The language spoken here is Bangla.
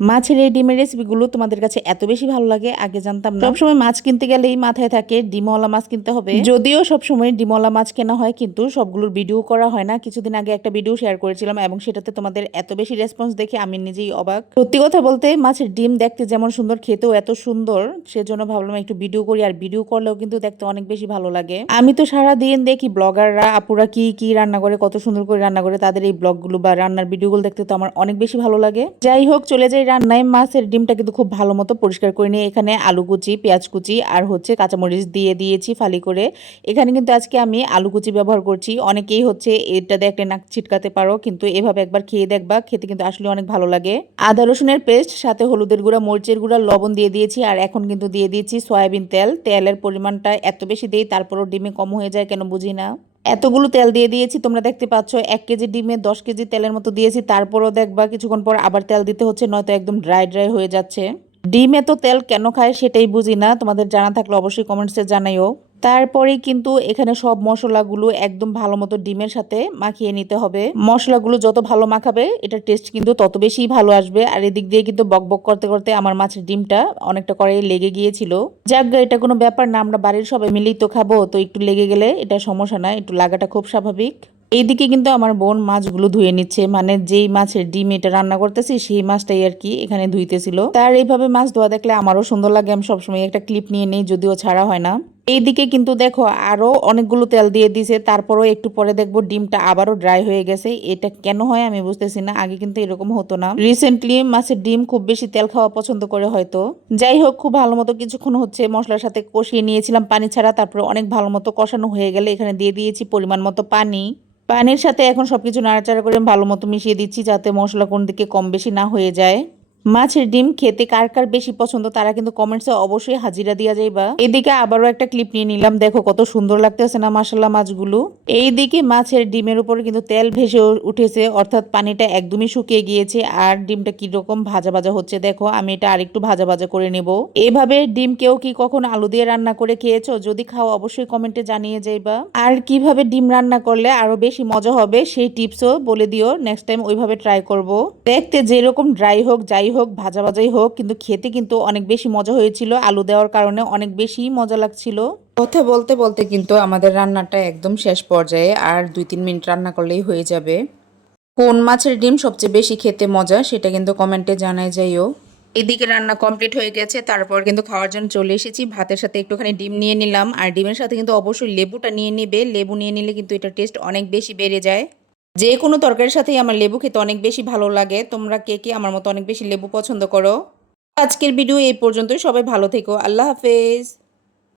মাছের এই ডিমের রেসিপিগুলো তোমাদের কাছে এত বেশি ভালো লাগে, আগে জানতাম না। সবসময় মাছ কিনতে গেলেই মাথায় থাকে ডিমওয়ালা মাছ কিনতে হবে। যদিও সবসময় ডিমওয়ালা মাছ কেনা হয়, কিন্তু সবগুলোর ভিডিও করা হয় না। কিছুদিন আগে একটা ভিডিও শেয়ার করেছিলাম এবং সেটাতে তোমাদের এত বেশি রেসপন্স দেখে আমি নিজেই অবাক। সত্যি কথা বলতে মাছের ডিম দেখতে যেমন সুন্দর, খেতেও এত সুন্দর, সেজন্য ভাবলাম একটু ভিডিও করি। আর ভিডিও করলেও কিন্তু দেখতে অনেক বেশি ভালো লাগে। আমি তো সারাদিন দেখি ব্লগাররা আপুরা কি কি রান্না করে, কত সুন্দর করে রান্না করে, তাদের এই ব্লগগুলো বা রান্নার ভিডিওগুলো দেখতে তো আমার অনেক বেশি ভালো লাগে। যাই হোক, চলে যাই রান্নায়। মাছের ডিমটা কিন্তু খুব ভালো মতো পরিষ্কার করে নিয়ে এখানে আলু কুচি, পেঁয়াজ কুচি আর কাঁচামরিচ দিয়ে দিয়েছি ফালি করে। এখানে কিন্তু আজকে আমি আলু কুচি ব্যবহার করছি। অনেকেই এটা দেখলে নাক ছিটকাতে পারো, কিন্তু এভাবে একবার খেয়ে দেখবা, খেতে কিন্তু আসলে অনেক ভালো লাগে। আদা রসুনের পেস্ট, সাথে হলুদের গুঁড়া, মরিচের গুঁড়া, লবণ দিয়ে দিয়েছি। আর এখন কিন্তু দিয়ে দিয়েছি সয়াবিন তেল। তেলের পরিমাণটা এত বেশি দেই, তারপরও ডিমে কম হয়ে যায় কেন বুঝি না। এতগুলো তেল দিয়ে দিয়েছি, তোমরা দেখতে পাচ্ছ 1 কেজি ডিমে 10 কেজি তেলের মতো দিয়েছি। তারপরও দেখবা কিছুক্ষণ পর আবার তেল দিতে হচ্ছে, নয়তো একদম ড্রাই ড্রাই হয়ে যাচ্ছে। ডিমে তো তেল কেন খায় সেটাই বুঝি না, তোমাদের জানা থাকলে অবশ্যই কমেন্টসে জানাইও। তারপরেই কিন্তু এখানে সব মশলাগুলো একদম ভালো মতো ডিমের সাথে মাখিয়ে নিতে হবে। মশলাগুলো যত ভালো মাখাবে এটার টেস্ট কিন্তু তত বেশি ভালো আসবে। আর এদিক দিয়ে কিন্তু বকবক করতে করতে আমার মাছের ডিমটা অনেকটা কড়াইয়ে লেগে গিয়েছিল। যাক, এটা কোনো ব্যাপার না, আমরা বাড়ির সবাই মিলেই তো খাবো, তো একটু লেগে গেলে এটা সমস্যা না, একটু লাগাটা খুব স্বাভাবিক। এইদিকে কিন্তু আমার বোন মাছগুলো ধুয়ে নিচ্ছে, মানে যেই মাছের ডিম এটা রান্না করতেছি সেই মাছটাই আর কি এখানে ধুইতেছিল। তার এইভাবে মাছ ধোয়া দেখলে আমারও সুন্দর লাগে, আমি সবসময় একটা ক্লিপ নিয়ে নেই, যদিও ছাড়া হয় না। এইদিকে কিন্তু দেখো আরো অনেকগুলো তেল দিয়ে দিছে, তারপরও একটু পরে দেখবো ডিমটা আবারও ড্রাই হয়ে গেছে। এটা কেন হয় আমি বুঝতেছি না, আগে কিন্তু এরকম হতো না। রিসেন্টলি মাছের ডিম খুব বেশি তেল খাওয়া পছন্দ করে হয়তো। যাই হোক, খুব ভালো মতো কিছুক্ষণ মশলার সাথে কষিয়ে নিয়েছিলাম পানি ছাড়া। তারপরে অনেক ভালো মতো কষানো হয়ে গেলে এখানে দিয়ে দিয়েছি পরিমাণ মতো পানি। পানির সাথে এখন সবকিছু নাড়াচাড়া করে ভালো মতো মিশিয়ে দিচ্ছি, যাতে মশলা কোন দিকে কম বেশি না হয়ে যায়। মাছের ডিম খেতে কার কার বেশি পছন্দ তারা কিন্তু কমেন্টসে অবশ্যই হাজিরা দিয়া যাইবা। এদিকে আবারও একটা ক্লিপ নিয়ে নিলাম, দেখো কত সুন্দর লাগতেছে না মাশাআল্লাহ মাছগুলো। এইদিকে মাছের ডিমের উপরে কিন্তু তেল ভেসে উঠেছে, অর্থাৎ পানিটা একদমই শুকিয়ে গিয়েছে। আর ডিমটা কিরকম ভাজা ভাজা হচ্ছে দেখো, আমি এটা আরেকটু ভাজা ভাজা করে নেব। এভাবে ডিম কেউ কি কখনো আলু দিয়ে রান্না করে খেয়েছো? যদি খাও অবশ্যই কমেন্টে জানিয়ে যাইবা। আর কিভাবে ডিম রান্না করলে আরো বেশি মজা হবে সেই টিপসও বলে দিও, নেক্সট টাইম ওইভাবে ট্রাই করব। দেখতে যেরকম ড্রাই হোক যাই হোক ভাজা ভাজাই হোক, কিন্তু খেতে কিন্তু অনেক বেশি মজা হয়েছিল। আলু দেওয়ার কারণে অনেক বেশি মজা লাগছিল। কথা বলতে বলতে কিন্তু আমাদের রান্নাটা একদম শেষ পর্যায়ে, আর 2-3 মিনিট রান্না করলেই হয়ে যাবে। কোন মাছের ডিম সবচেয়ে বেশি খেতে মজা সেটা কিন্তু কমেন্টে জানাই যাইও। এদিকে রান্না কমপ্লিট হয়ে গেছে, তারপর কিন্তু খাওয়ার জন্য চলে এসেছি। ভাতের সাথে একটুখানি ডিম নিয়ে নিলাম, আর ডিমের সাথে কিন্তু অবশ্যই লেবুটা নিয়ে নিবে। লেবু নিয়ে নিলে কিন্তু এটার টেস্ট অনেক বেশি বেড়ে যায়। যে কোনো তরকারির সাথেই আমার লেবু খেতে অনেক বেশি ভালো লাগে। তোমরা কে কে আমার মতো অনেক বেশি লেবু পছন্দ করো? আজকের ভিডিও এই পর্যন্তই। সবাই ভালো থেকো, আল্লাহ হাফেজ।